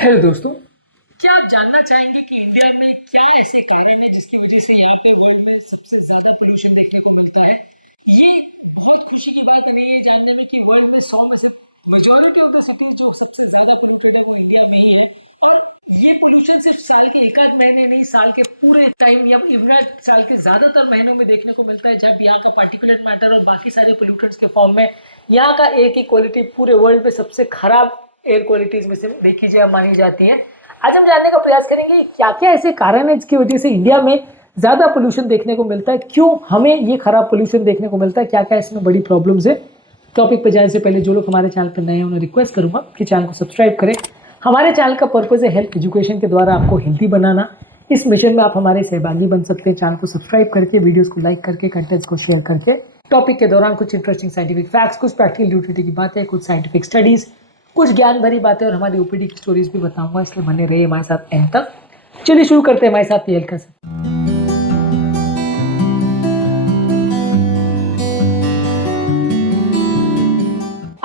Hello दोस्तों, क्या आप जानना चाहेंगे कि इंडिया में क्या ऐसे कारण है जिसकी वजह से यहाँ पे वर्ल्ड में सबसे ज्यादा पोल्यूशन देखने को मिलता है। ये बहुत खुशी की बात है नहीं है जानने में कि वर्ल्ड में 100 में से मेजोरिटी ऑफ द सिटीज जो सबसे ज्यादा पोल्यूटेड है वो इंडिया में ही है। और ये पोल्यूशन सिर्फ साल के एक आध महीने नहीं, साल के पूरे टाइम या इवन साल के ज्यादातर महीनों में देखने को मिलता है, जब यहाँ का पार्टिकुलेट मैटर और बाकी सारे पोल्यूटेंट्स के फॉर्म में यहाँ का एयर की क्वालिटी पूरे वर्ल्ड में सबसे खराब एयर क्वालिटीज में से देखी जाए मानी जाती है। आज हम जानने का प्रयास करेंगे क्या क्या ऐसे कारण है जिसकी वजह से इंडिया में ज्यादा पोल्यूशन देखने को मिलता है, क्यों हमें ये खराब पोल्यूशन देखने को मिलता है, क्या क्या इसमें बड़ी प्रॉब्लम्स है। टॉपिक पे जाने से पहले जो लोग हमारे चैनल पर नए हैं उन्हें रिक्वेस्ट करूंगा कि चैनल को सब्सक्राइब करें। हमारे चैनल का पर्पज है हेल्थ एजुकेशन के द्वारा आपको हेल्थी बनाना। इस मिशन में आप हमारे सहभागी बन सकते हैं चैनल को सब्सक्राइब करके, वीडियोस को लाइक करके, कंटेंट्स को शेयर करके। टॉपिक के दौरान कुछ इंटरेस्टिंग साइंटिफिक फैक्ट्स, कुछ प्रैक्टिकल यूटिलिटी की बातें, कुछ साइंटिफिक स्टडीज, कुछ ज्ञान भरी बातें और हमारी ओपीडी की स्टोरीज भी बताऊंगा, इसलिए बने रहिए हमारे साथ एंड तक। चलिए शुरू करते हैं हमारे साथ ये हल्का सा।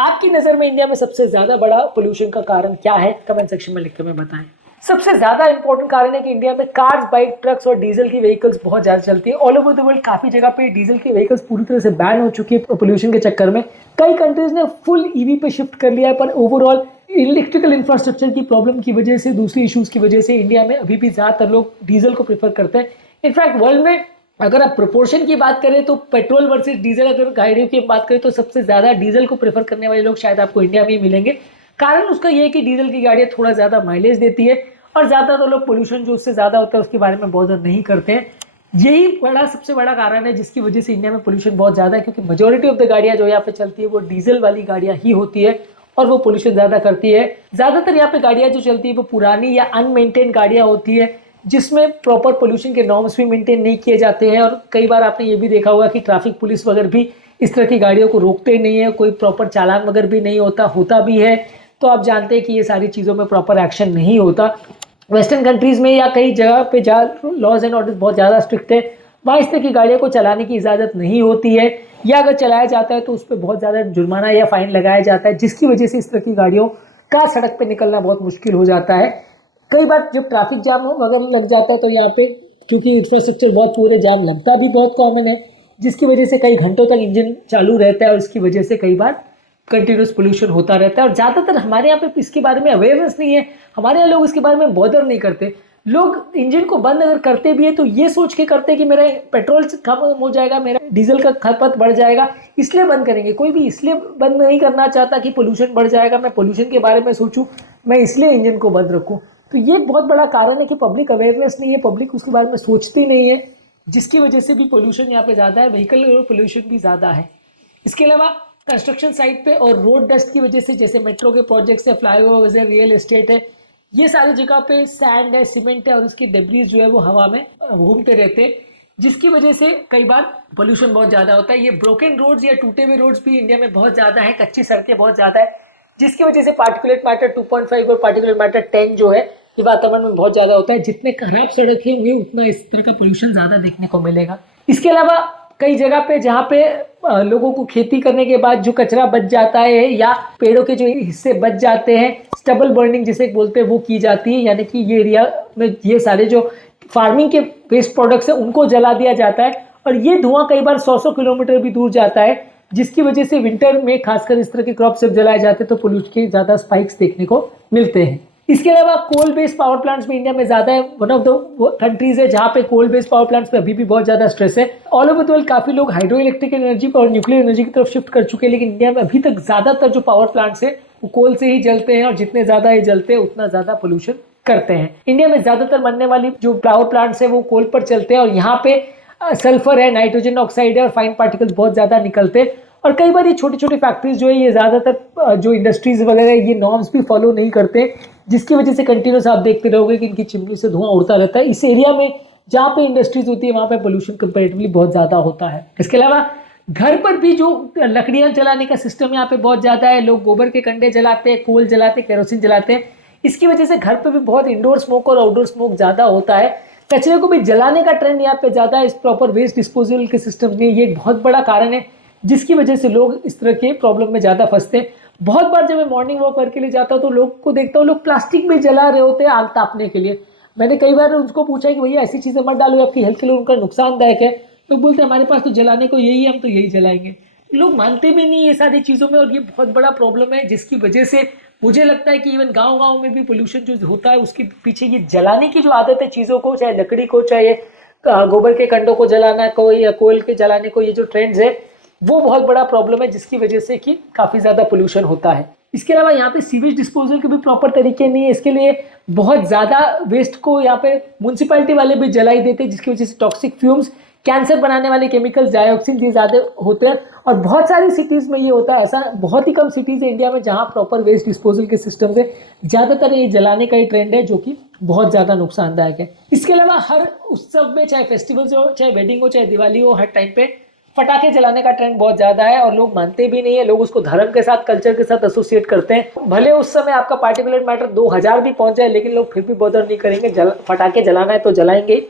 आपकी नजर में इंडिया में सबसे ज्यादा बड़ा पोल्यूशन का कारण क्या है, कमेंट सेक्शन में लिख के हमें बताएं। सबसे ज्यादा इंपॉर्टेंट कारण है कि इंडिया में कार्स, बाइक, ट्रक्स और डीजल की व्हीकल्स बहुत ज्यादा चलती है। ऑल ओवर द वर्ल्ड काफी जगह पे डीजल की व्हीकल्स पूरी तरह से बैन हो चुकी है पोल्यूशन के चक्कर में। कई कंट्रीज ने फुल ईवी पे शिफ्ट कर लिया है, पर ओवरऑल इलेक्ट्रिकल इंफ्रास्ट्रक्चर की प्रॉब्लम की वजह से, दूसरी इश्यूज की वजह से इंडिया में अभी भी ज्यादातर लोग डीजल को प्रेफर करते हैं। इनफैक्ट वर्ल्ड में अगर आप प्रोपोर्शन की बात करें तो पेट्रोल वर्सेस डीजल अगर गाड़ियों की बात करें तो सबसे ज्यादा डीजल को प्रेफर करने वाले लोग शायद आपको इंडिया में ही मिलेंगे। कारण उसका ये है कि डीजल की गाड़ियां थोड़ा ज्यादा माइलेज देती है और ज्यादा तो लोग पोल्यूशन जो उससे ज्यादा होता है उसके बारे में बहुत नहीं करते हैं। यही सबसे बड़ा कारण है जिसकी वजह से इंडिया में पोल्यूशन बहुत ज्यादा है, क्योंकि मेजोरिटी ऑफ द गाड़ियां जो यहाँ पे चलती है वो डीजल वाली गाड़ियां ही होती है और वो पोल्यूशन ज्यादा करती है। ज्यादातर यहाँ पे गाड़ियां जो चलती है वो पुरानी या अनमेंटेन गाड़ियां होती है जिसमें प्रॉपर पोल्यूशन के नॉर्म्स भी मेंटेन नहीं किए जाते हैं। और कई बार आपने ये भी देखा होगा कि ट्रैफिक पुलिस वगैरह भी इस तरह की गाड़ियों को रोकते नहीं है, कोई प्रॉपर चालान वगैरह भी नहीं होता भी है तो आप जानते हैं कि ये सारी चीज़ों में प्रॉपर एक्शन नहीं होता। वेस्टर्न कंट्रीज में या कई जगह पे जहाँ लॉज एंड ऑर्डर बहुत ज़्यादा स्ट्रिक्ट है वहाँ इस तरह की गाड़ियों को चलाने की इजाज़त नहीं होती है, या अगर चलाया जाता है तो उस पर बहुत ज़्यादा जुर्माना या फाइन लगाया जाता है, जिसकी वजह से इस तरह की गाड़ियों का सड़क पर निकलना बहुत मुश्किल हो जाता है। कई बार जब ट्रैफिक जाम वगैरह लग जाता है तो यहाँ पे क्योंकि इंफ्रास्ट्रक्चर बहुत पूरे, जाम लगता भी बहुत कॉमन है, जिसकी वजह से कई घंटों तक इंजन चालू रहता है और इसकी वजह से कई बार कंटिन्यूस पोल्यूशन होता रहता है। और ज़्यादातर हमारे यहाँ पे इसके बारे में अवेयरनेस नहीं है, हमारे यहाँ लोग इसके बारे में बॉदर नहीं करते। लोग इंजन को बंद अगर करते भी है तो ये सोच के करते हैं कि मेरा पेट्रोल खत्म हो जाएगा, मेरा डीजल का खपत बढ़ जाएगा इसलिए बंद करेंगे। कोई भी इसलिए बंद नहीं करना चाहता कि पोल्यूशन बढ़ जाएगा, मैं पोल्यूशन के बारे में सोचूं, मैं इसलिए इंजन को बंद रखूं। तो ये बहुत बड़ा कारण है कि पब्लिक अवेयरनेस नहीं है, पब्लिक उसके बारे में सोचती नहीं है, जिसकी वजह से भी पोल्यूशन यहाँ पे ज़्यादा है, व्हीकल पोल्यूशन भी ज़्यादा है। इसके अलावा कंस्ट्रक्शन साइट पे और रोड डस्ट की वजह से, जैसे मेट्रो के प्रोजेक्ट्स है, फ्लाईओवर्स है, रियल एस्टेट है, ये सारी जगह पे सैंड है, सीमेंट है और उसकी डेब्रीज जो है वो हवा में घूमते रहते हैं, जिसकी वजह से कई बार पोल्यूशन बहुत ज़्यादा होता है। ये ब्रोकन रोड्स या टूटे हुए रोड्स भी इंडिया में बहुत ज़्यादा है, कच्ची सड़कें बहुत ज़्यादा है, जिसकी वजह से पार्टिकुलेट मैटर 2.5 और पार्टिकुलेट मैटर 10 जो है ये वातावरण में बहुत ज़्यादा होता है। जितने खराब सड़कें होंगे उतना इस तरह का पोल्यूशन ज़्यादा देखने को मिलेगा। इसके अलावा कई जगह पे जहाँ पे लोगों को खेती करने के बाद जो कचरा बच जाता है या पेड़ों के जो हिस्से बच जाते हैं, स्टबल बर्निंग जिसे बोलते हैं, वो की जाती है, यानी कि ये एरिया में ये सारे जो फार्मिंग के वेस्ट प्रोडक्ट्स है उनको जला दिया जाता है और ये धुआं कई बार 100 किलोमीटर भी दूर जाता है, जिसकी वजह से विंटर में खासकर इस तरह के क्रॉप जब जलाए जाते हैं तो पोल्यूशन के ज़्यादा स्पाइक्स देखने को मिलते हैं। इसके अलावा कोल बेस्ड पावर प्लांट्स में इंडिया में ज़्यादा है, वन ऑफ द कंट्रीज है जहाँ पे कोल बेस्ड पावर प्लांट्स पे अभी भी बहुत ज़्यादा स्ट्रेस है। ऑल ओवर द वर्ल्ड काफ़ी लोग हाइड्रो इलेक्ट्रिकल एनर्जी और न्यूक्लियर एनर्जी की तरफ शिफ्ट कर चुके हैं, लेकिन इंडिया में अभी तक ज़्यादातर जो पावर प्लांट्स है वो कोल से ही जलते हैं और जितने ज़्यादा ये जलते हैं उतना ज़्यादा पोल्यूशन करते हैं। इंडिया में ज़्यादातर बनने वाली जो पावर प्लांट्स है वो कोल पर चलते हैं और यहाँ पे सल्फर है, नाइट्रोजन ऑक्साइड है और फाइन पार्टिकल्स बहुत ज़्यादा निकलते हैं। और कई बार ये छोटी छोटी फैक्ट्रीज जो है ये ज़्यादातर जो इंडस्ट्रीज वगैरह ये नॉर्म्स भी फॉलो नहीं करते, जिसकी वजह से कंटिन्यूस आप देखते रहोगे कि इनकी चिमनी से धुआं उड़ता रहता है। इस एरिया में जहाँ पे इंडस्ट्रीज होती है वहाँ पे पोल्यूशन कंपेरेटिवली बहुत ज़्यादा होता है। इसके अलावा घर पर भी जो लकड़ियाँ जलाने का सिस्टम यहाँ पे बहुत ज़्यादा है, लोग गोबर के कंडे जलाते हैं, कोल जलाते हैं, केरोसिन जलाते हैं, इसकी वजह से घर पर भी बहुत इंडोर स्मोक और आउटडोर स्मोक ज़्यादा होता है। कचरे को भी जलाने का ट्रेंड यहाँ पे ज़्यादा है, इस प्रॉपर वेस्ट डिस्पोजल के सिस्टम नहीं, ये एक बहुत बड़ा कारण है जिसकी वजह से लोग इस तरह के प्रॉब्लम में ज़्यादा फंसते हैं। बहुत बार जब मैं मॉर्निंग वॉक करके लिए जाता हूँ तो लोग को देखता हूँ, लोग प्लास्टिक भी जला रहे होते हैं आग तापने के लिए। मैंने कई बार उनको पूछा कि भैया ऐसी चीज़ें मत डालो, आपकी हेल्थ के लिए उनका नुकसानदायक है। लोग बोलते हैं हमारे पास तो जलाने को यही है, हम तो यही जलाएंगे। लोग मानते भी नहीं ये सारी चीज़ों में, और ये बहुत बड़ा प्रॉब्लम है जिसकी वजह से मुझे लगता है कि इवन गांव-गांव में भी पोल्यूशन जो होता है उसके पीछे ये जलाने की जो आदत है चीज़ों को, चाहे लकड़ी को, चाहे गोबर के कंडों को जलाना को या कोयल के जलाने को, ये जो ट्रेंड्स है वो बहुत बड़ा प्रॉब्लम है जिसकी वजह से कि काफ़ी ज़्यादा पोल्यूशन होता है। इसके अलावा यहाँ पे सीवेज डिस्पोजल के भी प्रॉपर तरीके नहीं है, इसके लिए बहुत ज़्यादा वेस्ट को यहाँ पे म्यूनसिपैलिटी वाले भी जलाई देते हैं जिसकी वजह से टॉक्सिक फ्यूम्स, कैंसर बनाने वाले केमिकल्स, डाइऑक्सिन ये ज़्यादा होते हैं। और बहुत सारी सिटीज़ में ये होता है, ऐसा बहुत ही कम सिटीज़ है इंडिया में जहाँ प्रॉपर वेस्ट डिस्पोजल के सिस्टम से, ज़्यादातर ये जलाने का ही ट्रेंड है जो कि बहुत ज़्यादा नुकसानदायक है। इसके अलावा हर उत्सव में, चाहे फेस्टिवल्स हो, चाहे वेडिंग हो, चाहे दिवाली हो, हर टाइम पे पटाखे जलाने का ट्रेंड बहुत ज्यादा है और लोग मानते भी नहीं है। लोग उसको धर्म के साथ, कल्चर के साथ एसोसिएट करते हैं। भले उस समय आपका पार्टिकुलर मैटर 2000 भी पहुंच जाए लेकिन लोग फिर भी बॉदर नहीं करेंगे, पटाखे जलाना है तो जलाएंगे।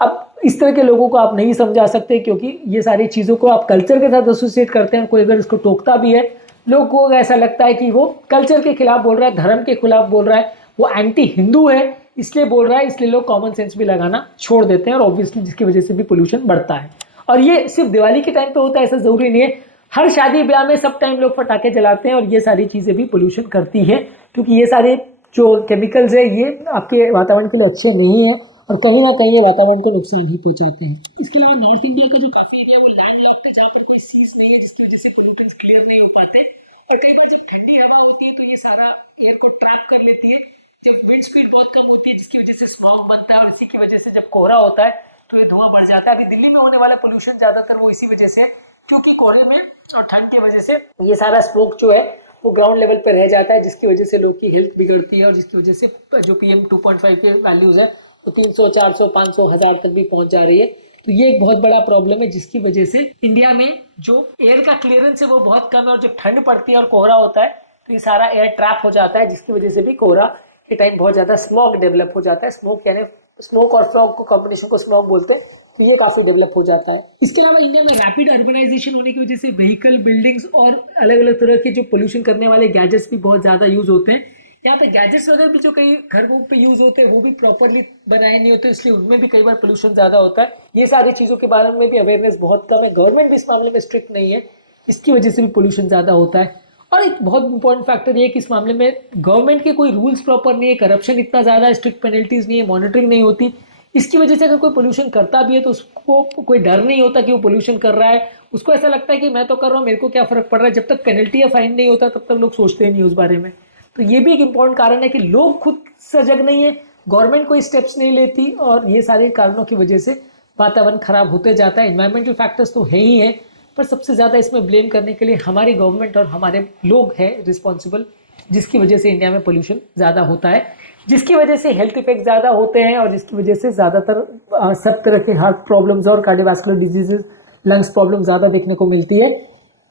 अब इस तरह के लोगों को आप नहीं समझा सकते क्योंकि ये सारी चीज़ों को आप कल्चर के साथ एसोसिएट करते हैं। कोई अगर इसको टोकता भी है, लोग को ऐसा लगता है कि वो कल्चर के खिलाफ बोल रहा है, धर्म के खिलाफ बोल रहा है, वो एंटी हिंदू है इसलिए बोल रहा है, इसलिए लोग कॉमन सेंस भी लगाना छोड़ देते हैं और ऑब्वियसली जिसकी वजह से भी पोल्यूशन बढ़ता है। और ये सिर्फ दिवाली के टाइम पे होता है ऐसा ज़रूरी नहीं है, हर शादी ब्याह में सब टाइम लोग पटाखे जलाते हैं और ये सारी चीज़ें भी पोल्यूशन करती है क्योंकि ये सारे जो केमिकल्स है ये आपके वातावरण के लिए अच्छे नहीं है और कहीं ना कहीं ये वातावरण को नुकसान ही पहुंचाते हैं। इसके अलावा नॉर्थ इंडिया का जो काफ़ी एरिया वो लैंड लॉक्ड है जहाँ पर कोई सीज नहीं है जिसकी वजह से पोल्यूटेंट्स क्लियर नहीं हो पाते। और कई बार जब ठंडी हवा होती है तो ये सारा एयर को ट्रैप कर लेती है, जब विंड स्पीड बहुत कम होती है जिसकी वजह से स्मॉग बनता है और इसी की वजह से जब कोहरा होता है तो ये धुआं बढ़ जाता है। अभी दिल्ली में होने वाला पोल्यूशन ज्यादातर वो इसी वजह से है क्योंकि कोहरे में और ठंड की वजह से ये सारा स्मोक जो है वो ग्राउंड लेवल पर रह जाता है जिसकी वजह से लोग की हेल्थ बिगड़ती है और जिसकी वजह से जो PM 2.5 के वैल्यूज है वो 300, 400, 500, 1000 तक भी पहुंच जा रही है। तो ये एक बहुत बड़ा प्रॉब्लम है जिसकी वजह से इंडिया में जो एयर का क्लियरेंस है वो बहुत कम है और जब ठंड पड़ती है और कोहरा होता है तो ये सारा एयर ट्रैप हो जाता है जिसकी वजह से भी कोहरा के टाइम बहुत ज्यादा स्मॉग डेवलप हो जाता है। स्मोक यानी स्मोक और फॉग को कॉम्बिनेशन को स्मॉग बोलते हैं, तो ये काफी डेवलप हो जाता है। इसके अलावा इंडिया में रैपिड अर्बनाइजेशन होने की वजह से व्हीकल, बिल्डिंग्स और अलग अलग तरह के जो पोल्यूशन करने वाले गैजेट्स भी बहुत ज्यादा यूज होते हैं। यहाँ पे गैजेट्स वगैरह भी जो कई घर पे यूज होते हैं वो भी प्रॉपरली बनाए नहीं होते, इसलिए उनमें भी कई बार पोल्यूशन ज्यादा होता है। ये सारी चीजों के बारे में भी अवेयरनेस बहुत कम है, गवर्नमेंट भी इस मामले में स्ट्रिक्ट नहीं है, इसकी वजह से भी पोल्यूशन ज्यादा होता है। और एक बहुत इंपॉर्टेंट फैक्टर ये है कि इस मामले में गवर्नमेंट के कोई रूल्स प्रॉपर नहीं है, करप्शन इतना ज़्यादा है, स्ट्रिक्ट पेनल्टीज नहीं है, मॉनिटरिंग नहीं होती। इसकी वजह से अगर कोई पोल्यूशन करता भी है तो उसको कोई डर नहीं होता कि वो पोल्यूशन कर रहा है, उसको ऐसा लगता है कि मैं तो कर रहा हूँ, मेरे को क्या फर्क पड़ रहा है। जब तक पेनल्टी या फाइन नहीं होता तब तक लोग सोचते ही नहीं उस बारे में। तो ये भी एक इंपॉर्टेंट कारण है कि लोग खुद सजग नहीं है, गवर्नमेंट कोई स्टेप्स नहीं लेती और ये सारे कारणों की वजह से वातावरण खराब होते जाता है। इन्वायरमेंटल फैक्टर्स तो है ही है पर सबसे ज़्यादा इसमें ब्लेम करने के लिए हमारी गवर्नमेंट और हमारे लोग हैं रिस्पॉन्सिबल, जिसकी वजह से इंडिया में पोल्यूशन ज़्यादा होता है, जिसकी वजह से हेल्थ इफेक्ट ज़्यादा होते हैं और जिसकी वजह से ज़्यादातर सब तरह के हार्ट प्रॉब्लम्स और कार्डियोवैस्कुलर डिजीजेज, लंग्स प्रॉब्लम ज़्यादा देखने को मिलती है।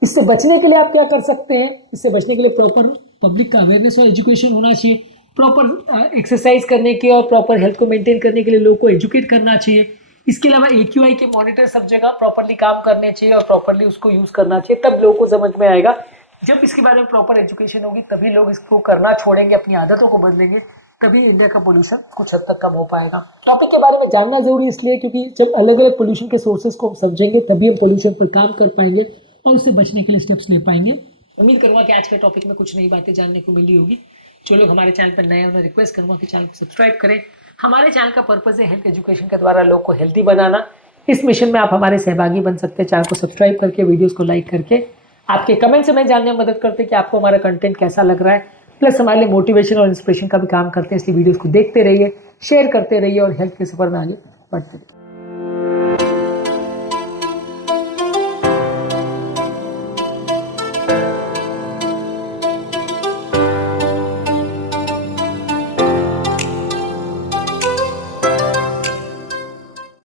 इससे बचने के लिए आप क्या कर सकते हैं? इससे बचने के लिए प्रॉपर पब्लिक का अवेयरनेस और एजुकेशन होना चाहिए, प्रॉपर एक्सरसाइज करने की और प्रॉपर हेल्थ को मेंटेन करने के लिए लोगों को एजुकेट करना चाहिए। इसके अलावा AQI के मॉनिटर सब जगह प्रॉपरली काम करने चाहिए और प्रॉपरली उसको यूज़ करना चाहिए, तब लोगों को समझ में आएगा। जब इसके बारे में प्रॉपर एजुकेशन होगी तभी लोग इसको करना छोड़ेंगे, अपनी आदतों को बदलेंगे, तभी इंडिया का पोल्यूशन कुछ हद तक कम हो पाएगा। टॉपिक के बारे में जानना जरूरी इसलिए क्योंकि जब अलग अलग पोल्यूशन के सोर्सेज को हम समझेंगे तभी हम पोल्यूशन पर काम कर पाएंगे और उससे बचने के लिए स्टेप्स ले पाएंगे। उम्मीद करूँगा कि आज के टॉपिक में कुछ नई बातें जानने को मिली होगी। जो लोग हमारे चैनल पर नए हैं उन्हें रिक्वेस्ट करूँगा कि चैनल को सब्सक्राइब करें। हमारे चैनल का पर्पज़ है हेल्थ एजुकेशन के द्वारा लोग को हेल्दी बनाना। इस मिशन में आप हमारे सहभागी बन सकते हैं, चैनल को सब्सक्राइब करके, वीडियोस को लाइक करके। आपके कमेंट से हमें जानने में मदद करते हैं कि आपको हमारा कंटेंट कैसा लग रहा है, प्लस हमारे लिए मोटिवेशन और इंस्पिरेशन का भी काम करते हैं। इसलिए वीडियोस को देखते रहिए, शेयर करते रहिए और हेल्थ के सफर में आगे बढ़ते रहिए।